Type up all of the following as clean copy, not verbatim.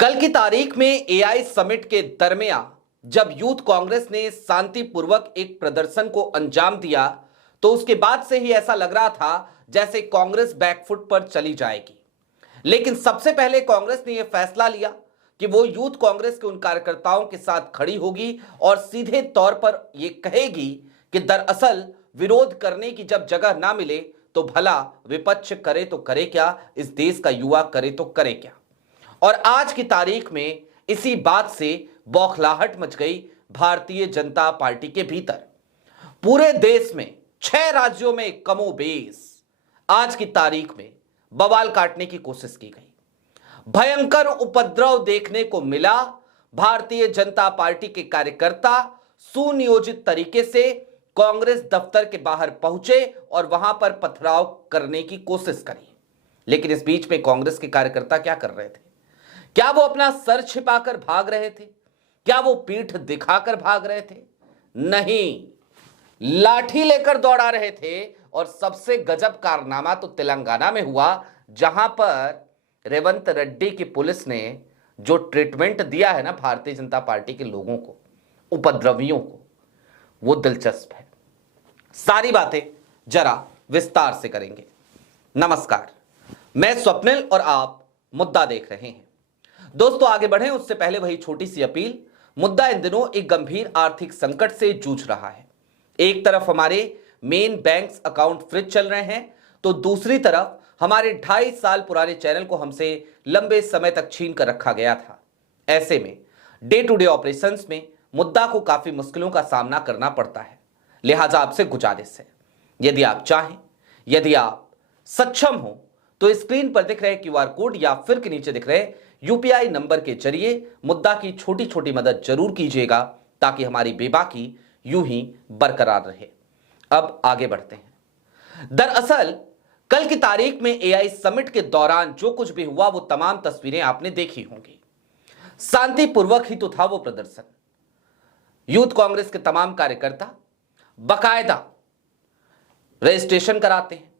कल की तारीख में एआई समिट के दरमियान जब यूथ कांग्रेस ने शांतिपूर्वक एक प्रदर्शन को अंजाम दिया तो उसके बाद से ही ऐसा लग रहा था जैसे कांग्रेस बैकफुट पर चली जाएगी। लेकिन सबसे पहले कांग्रेस ने यह फैसला लिया कि वो यूथ कांग्रेस के उन कार्यकर्ताओं के साथ खड़ी होगी और सीधे तौर पर यह कहेगी कि दरअसल विरोध करने की जब जगह ना मिले तो भला विपक्ष करे तो करे क्या, इस देश का युवा करे तो करे क्या। और आज की तारीख में इसी बात से बौखलाहट मच गई भारतीय जनता पार्टी के भीतर। पूरे देश में 6 राज्यों में कमोबेश आज की तारीख में बवाल काटने की कोशिश की गई। भयंकर उपद्रव देखने को मिला। भारतीय जनता पार्टी के कार्यकर्ता सुनियोजित तरीके से कांग्रेस दफ्तर के बाहर पहुंचे और वहां पर पथराव करने की कोशिश करी। लेकिन इस बीच में कांग्रेस के कार्यकर्ता क्या कर रहे थे? क्या वो अपना सर छिपाकर भाग रहे थे? क्या वो पीठ दिखाकर भाग रहे थे? नहीं, लाठी लेकर दौड़ा रहे थे। और सबसे गजब कारनामा तो तेलंगाना में हुआ, जहां पर रेवंत रेड्डी की पुलिस ने जो ट्रीटमेंट दिया है ना भारतीय जनता पार्टी के लोगों को, उपद्रवियों को, वो दिलचस्प है। सारी बातें जरा विस्तार से करेंगे। नमस्कार, मैं स्वप्निल और आप मुद्दा देख रहे हैं। दोस्तों, आगे बढ़ें उससे पहले वही छोटी सी अपील। मुद्दा इन दिनों एक गंभीर आर्थिक संकट से जूझ रहा है। एक तरफ हमारे मेन बैंक्स अकाउंट फ्रीज चल रहे हैं, तो दूसरी तरफ हमारे 2.5 साल पुराने चैनल को हमसे लंबे समय तक छीन कर रखा गया था। ऐसे में डे टू डे ऑपरेशंस में मुद्दा को काफी मुश्किलों का सामना करना पड़ता है। लिहाजा आपसे गुजारिश है, यदि आप चाहें, यदि आप सक्षम हो, तो स्क्रीन पर दिख रहे क्यूआर कोड या फिर के नीचे दिख रहे यूपीआई नंबर के जरिए मुद्दा की छोटी छोटी मदद जरूर कीजिएगा, ताकि हमारी बेबाकी यूं ही बरकरार रहे। अब आगे बढ़ते हैं। दरअसल कल की तारीख में एआई समिट के दौरान जो कुछ भी हुआ वो तमाम तस्वीरें आपने देखी होंगी। शांतिपूर्वक ही तो था वो प्रदर्शन। यूथ कांग्रेस के तमाम कार्यकर्ता बकायदा रजिस्ट्रेशन कराते हैं,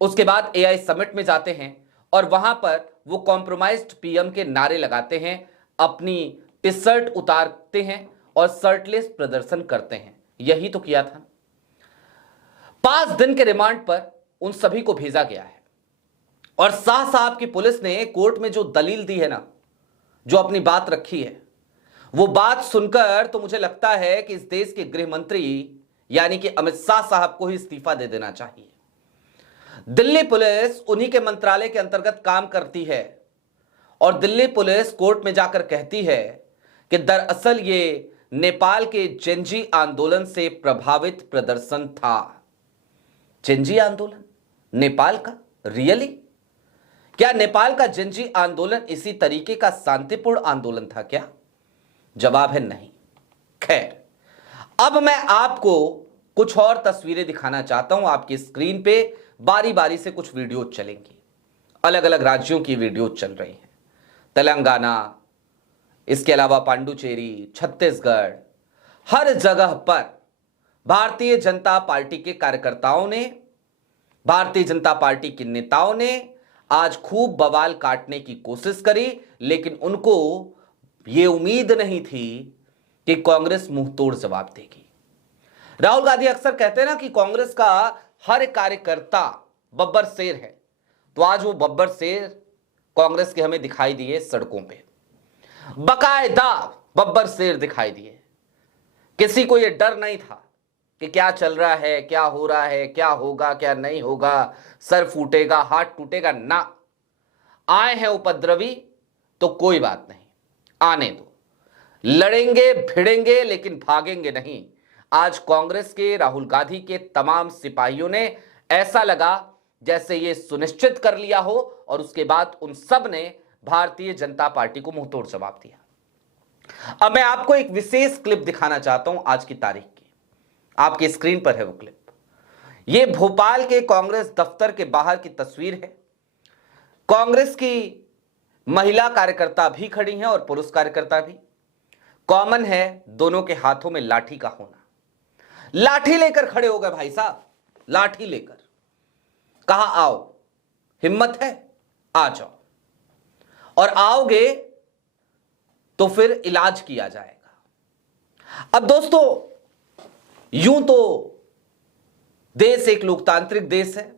उसके बाद एआई समिट में जाते हैं और वहां पर वो कॉम्प्रोमाइज्ड पीएम के नारे लगाते हैं, अपनी टी शर्ट उतारते हैं और शर्टलेस प्रदर्शन करते हैं। यही तो किया था। 5 दिन के रिमांड पर उन सभी को भेजा गया है और शाह साहब की पुलिस ने कोर्ट में जो दलील दी है ना, जो अपनी बात रखी है, वो बात सुनकर तो मुझे लगता है कि इस देश के गृह मंत्री यानी कि अमित शाह साहब को ही इस्तीफा दे देना चाहिए। दिल्ली पुलिस उन्हीं के मंत्रालय के अंतर्गत काम करती है और दिल्ली पुलिस कोर्ट में जाकर कहती है कि दरअसल ये नेपाल के जेनजी आंदोलन से प्रभावित प्रदर्शन था। जेनजी आंदोलन नेपाल का? रियली? क्या नेपाल का जेनजी आंदोलन इसी तरीके का शांतिपूर्ण आंदोलन था क्या? जवाब है नहीं। खैर, अब मैं आपको कुछ और तस्वीरें दिखाना चाहता हूं। आपकी स्क्रीन पे बारी बारी से कुछ वीडियो चलेंगी। अलग अलग राज्यों की वीडियो चल रही हैं। तेलंगाना, इसके अलावा पांडुचेरी, छत्तीसगढ़, हर जगह पर भारतीय जनता पार्टी के कार्यकर्ताओं ने, भारतीय जनता पार्टी के नेताओं ने आज खूब बवाल काटने की कोशिश करी। लेकिन उनको यह उम्मीद नहीं थी कि कांग्रेस मुंह तोड़ जवाब देगी। राहुल गांधी अक्सर कहते हैं ना कि कांग्रेस का हर कार्यकर्ता बब्बर शेर है, तो आज वो बब्बर शेर कांग्रेस के हमें दिखाई दिए सड़कों पे। बकायदा बब्बर शेर दिखाई दिए। किसी को यह डर नहीं था कि क्या चल रहा है, क्या हो रहा है, क्या होगा, क्या नहीं होगा, सर फूटेगा, हाथ टूटेगा। ना, आए हैं उपद्रवी तो कोई बात नहीं, आने दो, लड़ेंगे भिड़ेंगे लेकिन भागेंगे नहीं। आज कांग्रेस के, राहुल गांधी के तमाम सिपाहियों ने ऐसा लगा जैसे ये सुनिश्चित कर लिया हो और उसके बाद उन सब ने भारतीय जनता पार्टी को मुंहतोड़ जवाब दिया। अब मैं आपको एक विशेष क्लिप दिखाना चाहता हूं आज की तारीख की। आपकी स्क्रीन पर है वो क्लिप। ये भोपाल के कांग्रेस दफ्तर के बाहर की तस्वीर है। कांग्रेस की महिला कार्यकर्ता भी खड़ी हैं और पुरुष कार्यकर्ता भी। कॉमन है दोनों के हाथों में लाठी का होना। लाठी लेकर खड़े हो गए भाई साहब, लाठी लेकर। कहा आओ, हिम्मत है आ जाओ। और आओगे तो फिर इलाज किया जाएगा। अब दोस्तों, यूं तो देश एक लोकतांत्रिक देश है,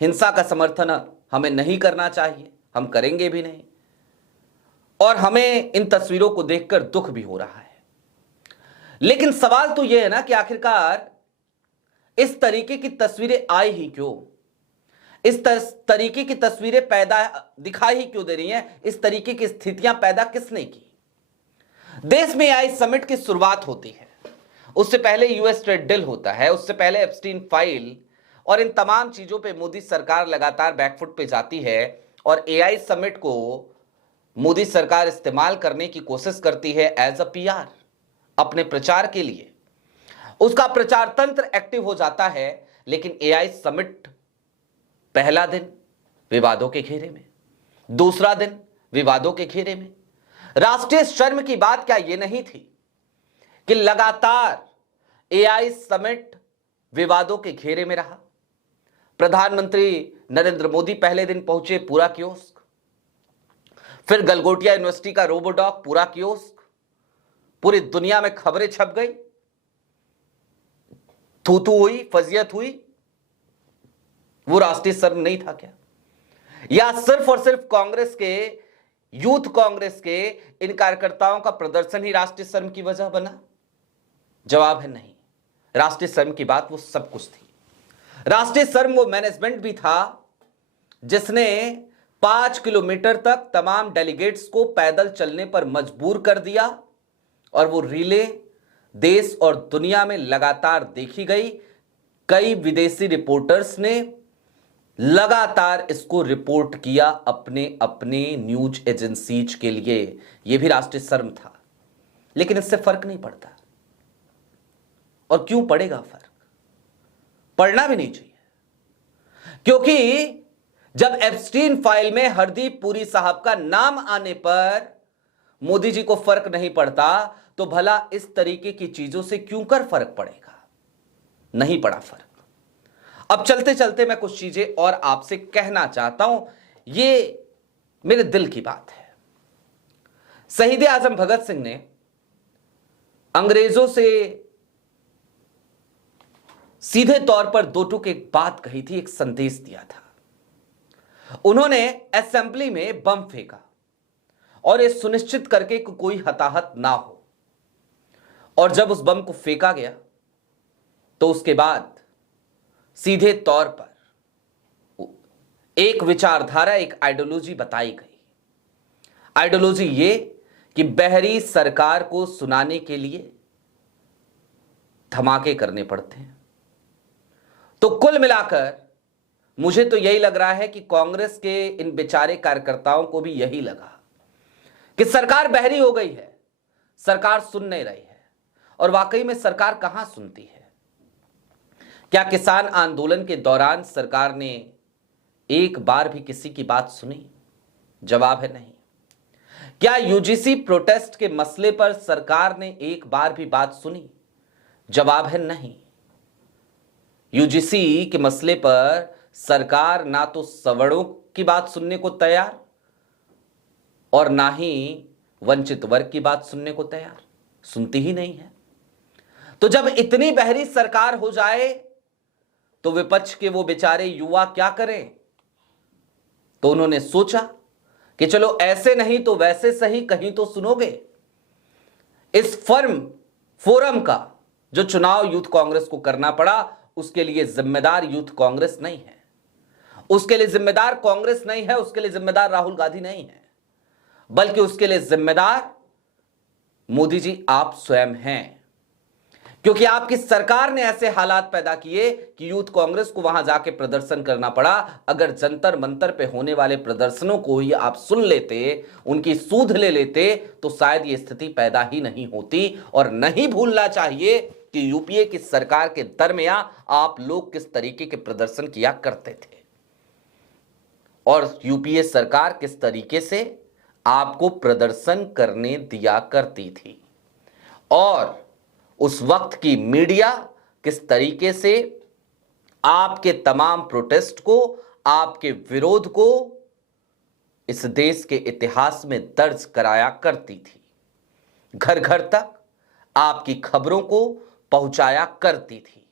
हिंसा का समर्थन हमें नहीं करना चाहिए, हम करेंगे भी नहीं, और हमें इन तस्वीरों को देखकर दुख भी हो रहा है। लेकिन सवाल तो यह है ना कि आखिरकार इस तरीके की तस्वीरें आई ही क्यों, इस तरीके की तस्वीरें पैदा दिखाई ही क्यों दे रही हैं, इस तरीके की स्थितियां पैदा किसने की। देश में एआई समिट की शुरुआत होती है, उससे पहले यूएस ट्रेड डील होता है, उससे पहले एप्स्टीन फाइल, और इन तमाम चीजों पे मोदी सरकार लगातार बैकफुट पे जाती है और एआई समिट को मोदी सरकार इस्तेमाल करने की कोशिश करती है एज अ पीआर, अपने प्रचार के लिए। उसका प्रचार तंत्र एक्टिव हो जाता है, लेकिन एआई समिट पहला दिन विवादों के घेरे में, दूसरा दिन विवादों के घेरे में। राष्ट्रीय शर्म की बात क्या यह नहीं थी कि लगातार एआई समिट विवादों के घेरे में रहा। प्रधानमंत्री नरेंद्र मोदी पहले दिन पहुंचे, पूरा कियोस्क, फिर गलगोटिया यूनिवर्सिटी का रोबोडॉग, पूरा कियोस्क, पूरी दुनिया में खबरें छप गई, थू हुई, फजियत हुई। वो राष्ट्रीय शर्म नहीं था क्या? या सिर्फ और सिर्फ कांग्रेस के, यूथ कांग्रेस के इन कार्यकर्ताओं का प्रदर्शन ही राष्ट्रीय शर्म की वजह बना? जवाब है नहीं। राष्ट्रीय शर्म की बात वो सब कुछ थी। राष्ट्रीय शर्म वो मैनेजमेंट भी था जिसने 5 किलोमीटर तक तमाम डेलीगेट्स को पैदल चलने पर मजबूर कर दिया, और वो रीले देश और दुनिया में लगातार देखी गई। कई विदेशी रिपोर्टर्स ने लगातार इसको रिपोर्ट किया अपने अपने न्यूज एजेंसीज के लिए। यह भी राष्ट्रीय शर्म था, लेकिन इससे फर्क नहीं पड़ता। और क्यों पड़ेगा फर्क? पढ़ना भी नहीं चाहिए, क्योंकि जब एप्स्टीन फाइल में हरदीप पुरी साहब का नाम आने पर मोदी जी को फर्क नहीं पड़ता, तो भला इस तरीके की चीजों से क्यों कर फर्क पड़ेगा? नहीं पड़ा फर्क। अब चलते चलते मैं कुछ चीजें और आपसे कहना चाहता हूं, ये मेरे दिल की बात है। शहीद आजम भगत सिंह ने अंग्रेजों से सीधे तौर पर दो टूक एक बात कही थी, एक संदेश दिया था। उन्होंने असेंबली में बम फेंका और यह सुनिश्चित करके कि कोई हताहत ना हो, और जब उस बम को फेंका गया तो उसके बाद सीधे तौर पर एक विचारधारा, एक आइडियोलॉजी बताई गई। आइडियोलॉजी ये कि बहरी सरकार को सुनाने के लिए धमाके करने पड़ते हैं। तो कुल मिलाकर मुझे तो यही लग रहा है कि कांग्रेस के इन बेचारे कार्यकर्ताओं को भी यही लगा कि सरकार बहरी हो गई है, सरकार सुन नहीं रही है। और वाकई में सरकार कहां सुनती है? क्या किसान आंदोलन के दौरान सरकार ने एक बार भी किसी की बात सुनी? जवाब है नहीं। क्या यूजीसी प्रोटेस्ट के मसले पर सरकार ने एक बार भी बात सुनी? जवाब है नहीं। यूजीसी के मसले पर सरकार ना तो सवर्णों की बात सुनने को तैयार और ना ही वंचित वर्ग की बात सुनने को तैयार, सुनती ही नहीं है। तो जब इतनी बहरी सरकार हो जाए तो विपक्ष के वो बेचारे युवा क्या करें? तो उन्होंने सोचा कि चलो ऐसे नहीं तो वैसे सही, कहीं तो सुनोगे। इस फोरम का जो चुनाव यूथ कांग्रेस को करना पड़ा, उसके लिए जिम्मेदार यूथ कांग्रेस नहीं है, उसके लिए जिम्मेदार कांग्रेस नहीं है, उसके लिए जिम्मेदार राहुल गांधी नहीं है, बल्कि उसके लिए जिम्मेदार मोदी जी आप स्वयं हैं। क्योंकि आपकी सरकार ने ऐसे हालात पैदा किए कि यूथ कांग्रेस को वहां जाके प्रदर्शन करना पड़ा। अगर जंतर मंतर पे होने वाले प्रदर्शनों को ही आप सुन लेते, उनकी सूध ले लेते, तो शायद ये स्थिति पैदा ही नहीं होती। और नहीं भूलना चाहिए कि यूपीए की सरकार के दरमियान आप लोग किस तरीके के प्रदर्शन किया करते थे, और यूपीए सरकार किस तरीके से आपको प्रदर्शन करने दिया करती थी, और उस वक्त की मीडिया किस तरीके से आपके तमाम प्रोटेस्ट को, आपके विरोध को इस देश के इतिहास में दर्ज कराया करती थी। घर घर तक आपकी खबरों को पहुंचाया करती थी।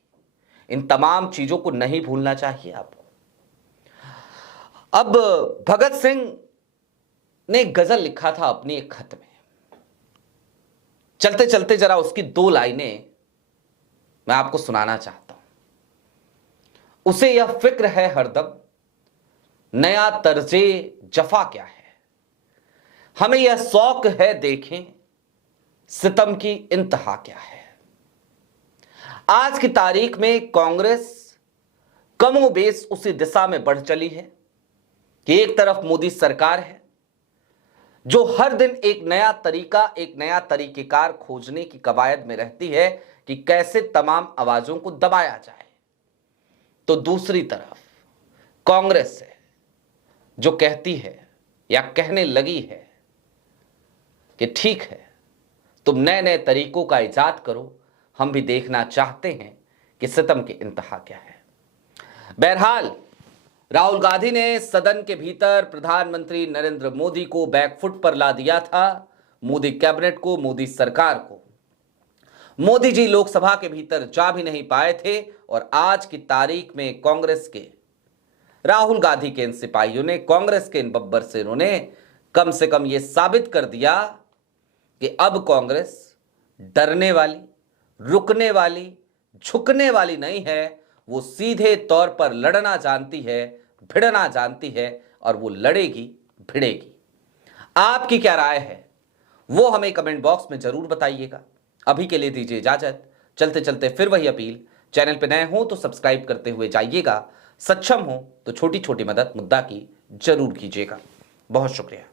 इन तमाम चीजों को नहीं भूलना चाहिए आपको। अब भगत सिंह ने एक गजल लिखा था अपनी एक खत में। चलते चलते जरा उसकी 2 लाइनें मैं आपको सुनाना चाहता हूं। उसे यह फिक्र है हरदम, नया तर्जे जफा क्या है। हमें यह शौक है देखें, सितम की इंतहा क्या है। आज की तारीख में कांग्रेस कमोबेश उसी दिशा में बढ़ चली है कि एक तरफ मोदी सरकार है जो हर दिन एक नया तरीका, एक नया तरीकेकार खोजने की कवायद में रहती है कि कैसे तमाम आवाजों को दबाया जाए, तो दूसरी तरफ कांग्रेस है जो कहती है या कहने लगी है कि ठीक है, तुम नए नए तरीकों का इजाद करो, हम भी देखना चाहते हैं कि सितम की इंतहा क्या है। बहरहाल राहुल गांधी ने सदन के भीतर प्रधानमंत्री नरेंद्र मोदी को बैकफुट पर ला दिया था, मोदी कैबिनेट को, मोदी सरकार को। मोदी जी लोकसभा के भीतर जा भी नहीं पाए थे और आज की तारीख में कांग्रेस के, राहुल गांधी के इन सिपाहियों ने, कांग्रेस के इन बब्बर शेरों ने कम से कम यह साबित कर दिया कि अब कांग्रेस डरने वाली, रुकने वाली, झुकने वाली नहीं है। वो सीधे तौर पर लड़ना जानती है, भिड़ना जानती है और वो लड़ेगी, भिड़ेगी। आपकी क्या राय है वो हमें कमेंट बॉक्स में जरूर बताइएगा। अभी के लिए दीजिए इजाजत। चलते चलते फिर वही अपील, चैनल पे नए हो तो सब्सक्राइब करते हुए जाइएगा, सक्षम हो तो छोटी छोटी मदद मुद्दा की जरूर कीजिएगा। बहुत शुक्रिया।